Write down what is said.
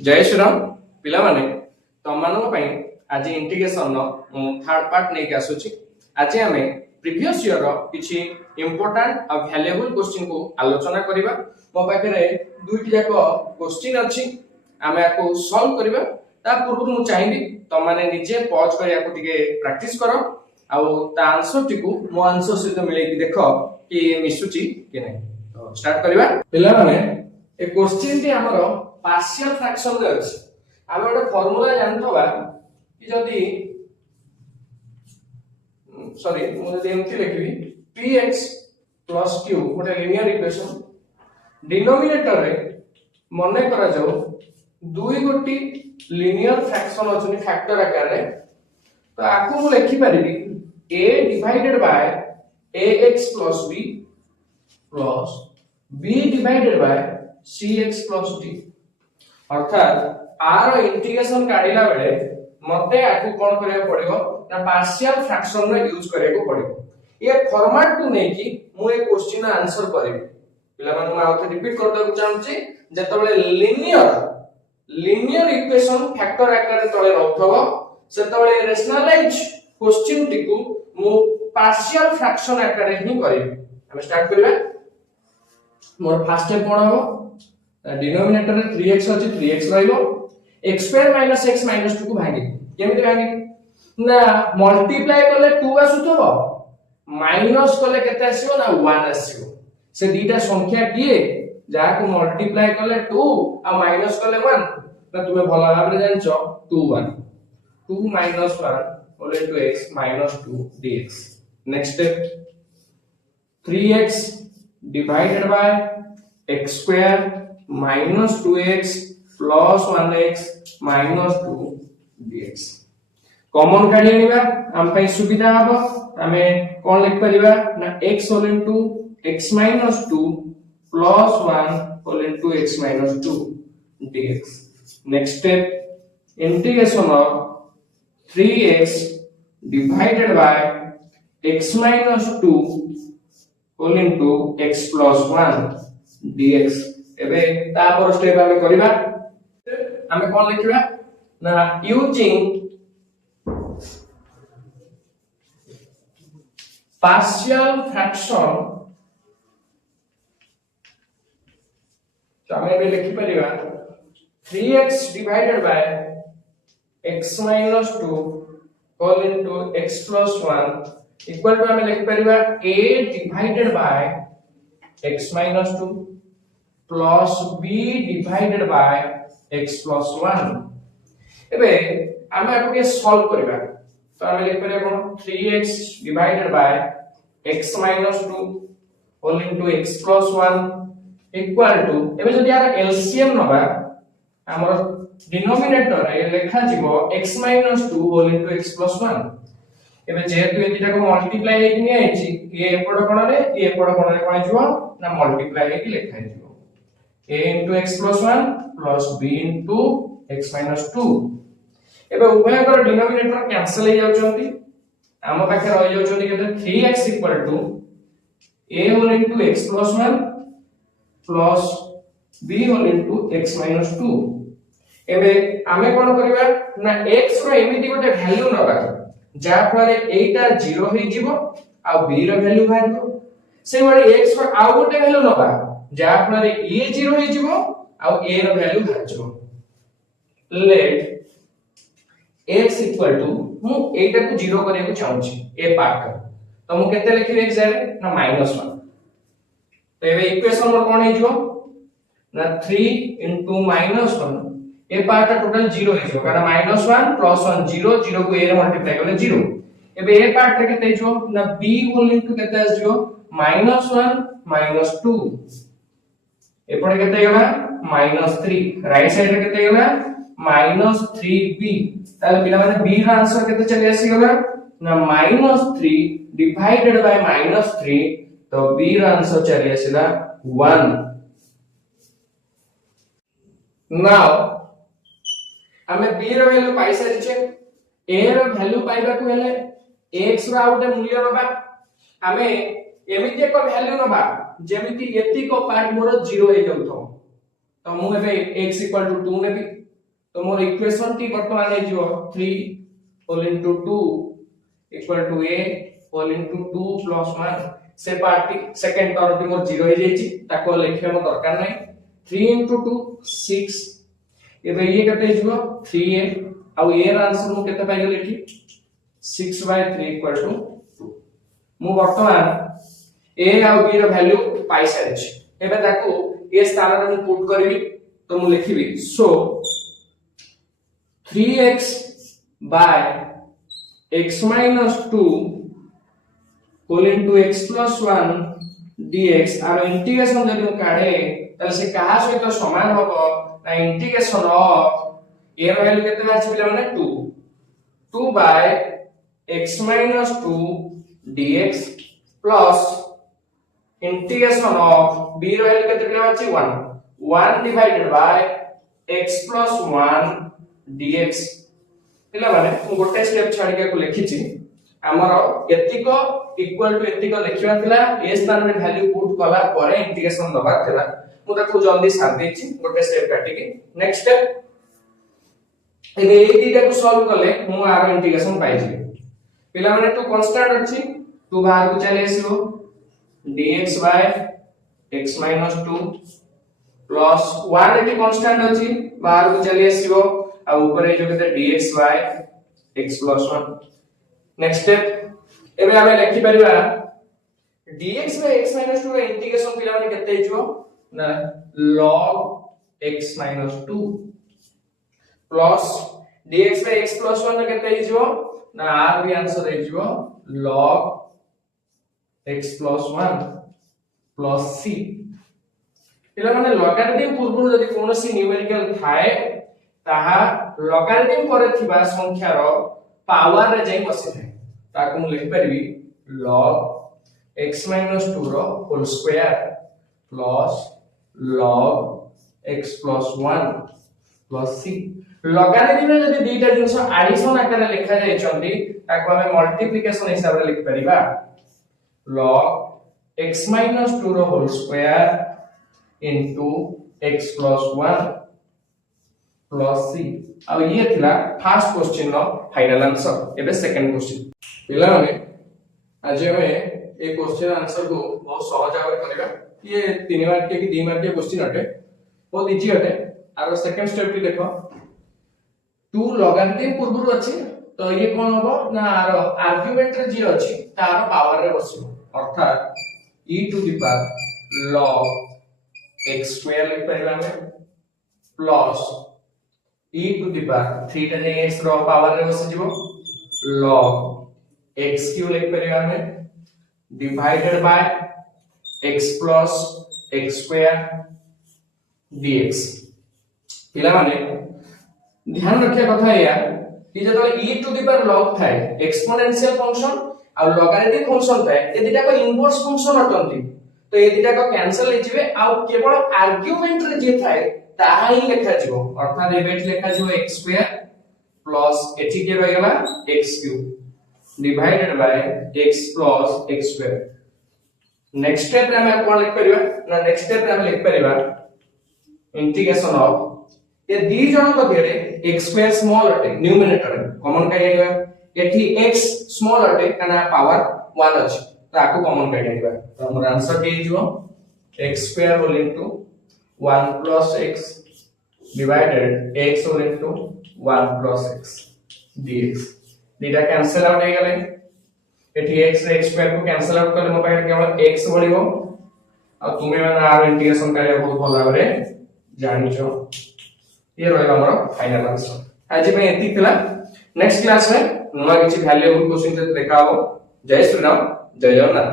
जय श्रीराम पिला माने तमମାନଙ୍କ ପାଇଁ ଆଜି ଇଣ୍ଟିଗ୍ରେସନ ର ଥାର୍ड ପାର୍ଟ ନେଇକି ଆସୁଛି। ଆଜି ଆମେ ପ୍ରିଭିୟସ୍ ଇୟର ର କିଛି इंपोर्टेंट ଆଉ ଭ୍ୟାଲୁଏबल क्वेश्चन को आलोचना करिबा। मो पाखरे दुईटी जाक क्वेश्चन अछि, आमे याको सॉल्व करिबा। ता पूर्व मु चाहिबी त माने निजे पॉज करिया को टिके प्रैक्टिस करो आउ ता आंसर टिकु मो आंसर सहित मिले कि देखो कि मिसुची कि नै। तो स्टार्ट करिबा। पिला माने ए क्वेश्चन टी हमरो पार्शियल फ्रैक्शन रे अछि। आमे ଗୋଟେ फार्मूला जानथबा कि जदी सॉरी मु जदी एमती लिखबी px plus q ଗୋଟେ लिनियर इक्वेशन डिनोमिनेटर रे मने करा जाऊ दुई गोटी लिनियर फ्रैक्शन अछि फैक्टर आकार रे। तो आकु मु लिखि परिबी a divided bye ax plus b plus b divided by cx plus d। अर्थात आर इंटीग्रेशन काढिला बेले मते आकु कोन करिया पड़िबो ना पार्शियल फ्रैक्शन रे यूज करिया को पड़िबो। ये फॉर्मेट को नै कि मु ए क्वेश्चन आंसर करिबी। पिला माने आ रिपीट करदा को चाहूची जेतबेले लिनियर इक्वेशन फैक्टर आकार तळे रहथबो सेतबेले रेशनलाइज क्वेश्चन टिकु मु पार्शियल फ्रैक्शन आकार ही करिबी। हम स्टार्ट करिबा। मोर फर्स्ट स्टेप कोन हो डिनोमिनेटर रे 3x अछि 3x रहइलो x² - x - 2 को भागी केमिति भागी ना मल्टीप्लाई करले 2 आसुथबो माइनस करले केते आसीबो ना 1 आसीबो। से दीटा संख्या किए जा को मल्टीप्लाई करले 2 आ माइनस करले 1 ना तुमे भला भाबरे जानछो 2 1 2 - 1 whole into x - 2 dx। Next step 3x divided by x² minus 2x plus 1x minus 2 dx। Common काढी आनिबा हम पई सुविधा हबो। हमें कोन लिख परिबा ना x whole into x minus 2 plus 1 whole into x minus 2 dx। Next step integration of 3x divided by x minus 2 whole into x plus 1 dx। एबे तापर स्टेप हमें करिबा। हमें कोन लिखिबा ना यूजिंग पार्शियल फ्रैक्शन। तो हमें भी लिखि परिबा 3x divided by x minus 2 whole into x plus 1 equal to हमें लिखि परिबा a divided by x minus 2 plus b divided by x plus 1। एबे हमें आको के सॉल्व करबा। तो हमें लिख परिबा कोन 3x divided by x minus 2 whole into x plus 1 equal to एबे जदि यार एलसीएम नबा हमर डिनोमिनेटर रे लेखा जीवो x minus 2 whole into x plus 1। एबे जेहेतु ए दिटा को मल्टीप्लाई हेकि नै आइछि ए एपड कोन रे कोन जीवो ना मल्टीप्लाई हेकि लेखा जीवो a into x plus 1 plus b into x minus 2। एबे उभय कर डिनोमिनेटर कैंसिल हो जाउछंती। हम पाखे रहि जाउछंती केते 3x equal to a whole into x plus 1 plus b whole into x minus 2। एबे आमे कोन करबा ना x रो एमिति गोटे वैल्यू नबा जा फरे एटा 0 होई जीवो आ b रो वैल्यू बाहरबो। से वाली x रो आ गोटे वैल्यू नबा जा फरे ए 0 होई जीवो आ a रो वैल्यू बाहरजो। लेट x इक्वल टू मु एटा को 0 करे को चाहूची ए पार्ट तो मु केते लिखिबे x रे ना -1। तो एबे इक्वेशन मोर कोन हे जीवो ना 3 into -1 ए पार्ट टोटल 0 हे जीवो कारण -1 plus 1 0 0 को a रे मल्टीप्लाई करले 0। एबे ए पार्ट रे केते जीवो ना b होल इनटू केते आस जीवो -1 - 2 एपडे केते गला -3 राइट साइड रे केते गला -3b। ताले पिला माने b रा आंसर केते चली आसी गला ना -3 डिवाइडेड बाय -3 तो b रा आंसर चली आसीला 1। नाउ हमें b रा वैल्यू पाई सारी छे a रा वैल्यू पाइबा को हेले x रा आउटे मूल्य नबा हमें एमिति एक वैल्यू नबा जेमिति एति को पार्ट मोर 0 हे जाउथो। तो मु एबे x = 2 नेबी तो मोर इक्वेशन टी वर्तमान हे जिवो 3 whole into 2 equal to a whole into 2 plus 1 से पार्टी सेकंड टर्म टी मोर 0 हे जेची ताको लिखिया मो दरकार नै 3 इनटू 2 6 एबे ये कते जिवो 3a आ a रा आंसर मो केते पाइ गेली 6/3 इक्वल टू 2 मु वर्तमान a आ b रो वैल्यू पाइ सारिछि एबे ताको a स्थान रे मु पुट करबी तो मु लिखिबी सो 3x by x minus 2 whole into x plus 1 dx आरो इंटीग्रेशन जदि मु काढे तले से कहा सहित समान होबो ना इंटीग्रेशन ऑफ a रो वैल्यू केते बाछि पिला माने 2 2 by x minus 2 dx plus integration of b रो वैल्यू केते पिला बाछि 1 1 divided by x plus 1 dx पिला माने मु गोटे स्टेप छाडी के को लिखिछि हमर एतिको इक्वल टू एतिको लिखिबा थिला ए स्थान रे वैल्यू पुट कला परे इंटीग्रेशन दबा थिला मु ताको जल्दी साथ देछि गोटे स्टेप काटी के नेक्स्ट स्टेप एबे ए दीटा को सॉल्व करले मु आरो इंटीग्रेशन पाइ जिबे पिला माने तो कांस्टेंट अछि 2 बाहर को चले आसीबो dx by x minus 2 plus 1 eighty constant अछि बाहर को चले आसीबो आ ऊपर ए जो कहते dx by x plus 1 next step एबे हमें लिखि परिबा dx by x minus 2 रे इंटीग्रेशन पिला माने केते हिजो ना log x minus 2 plus dx by x plus 1 रे केते हिजो ना r भी आंसर हिजो log x plus 1 plus c पिला माने लॉगरिथम पूर्व जदि कोनोसी न्यूमेरिकल थाए ताहा लॉगरिथम करे थिबा संख्यार पावर रे जाई बसिथे ताको मु लिखि परिबी log x minus 2 रो whole square plus log x plus 1 plus c logarithm रे जदि दीटा जिंस एडिशन आकार लिखा जाय चंदी ताको हमें मल्टीप्लिकेशन हिसाब रे लिखि परिबा log x minus 2 रो whole square into x plus 1 plus c अब ये थिला फर्स्ट क्वेश्चन नो फाइनल आंसर एबे सेकंड क्वेश्चन पिला माने आज हमें ए क्वेश्चन आंसर को बहुत सहज भाव करबा ये 3 मार्क के कि 2 मार्क के क्वेश्चन अटे बहुत इजी अटे आरो सेकंड स्टेप भी देखो 2 लॉगरिथम पूर्व अछि तो ये कोन होबो ना आरो आर्गुमेंट रे जी अछि तार पावर रे बसिबो अर्थात e to the power log x square लिख परिबा में plus e to the power 3 टा जे x रो पावर रे बसि जिवो log x क्यूब लिख परिबा में divided by x plus x square dx पिला माने ध्यान रखिया कथा या कि जतो e to the power log थाए एक्सपोनेंशियल फंक्शन आ लॉगरिथम फंक्शन थाए ए दिटा को इनवर्स फंक्शन अटंती तो ए दिटा को कैंसिल हे जिवे आ केवल आर्गुमेंट रे जे थाए ताहा ही लिखा जिवो अर्थात एबेट लिखा जिवो x स्क्वायर प्लस एठी के रह गेला x cube divided by x plus x square next step रे हम कोन लिख परिबा ना नेक्स्ट स्टेप रे हम लिख परिबा इंटीग्रेशन ऑफ ये दी जण को देरे x स्क्वायर स्मॉल अटे न्यूमरेटर कॉमन काइबा एठी x स्मॉल अटे कना पावर 1 अछि तो आको कॉमन काइबा तो हमर आंसर के हिजो x square whole into 1 plus x divided x whole into 1 plus x dx दीटा कैंसिल आउट हे गेले एठी x रे x स्क्वायर को कैंसिल आउट करले मो पाखे केवल x बढिबो आ तुमे माने आर इंटीग्रेशन करे बहुत भल भाबरे जानिछो ये रहला हमर फाइनल आंसर आज पे एति थिला नेक्स्ट क्लास में नुवा किछि वैल्यूएबल क्वेश्चन देखा हो जय श्री राम जय जगन्नाथ।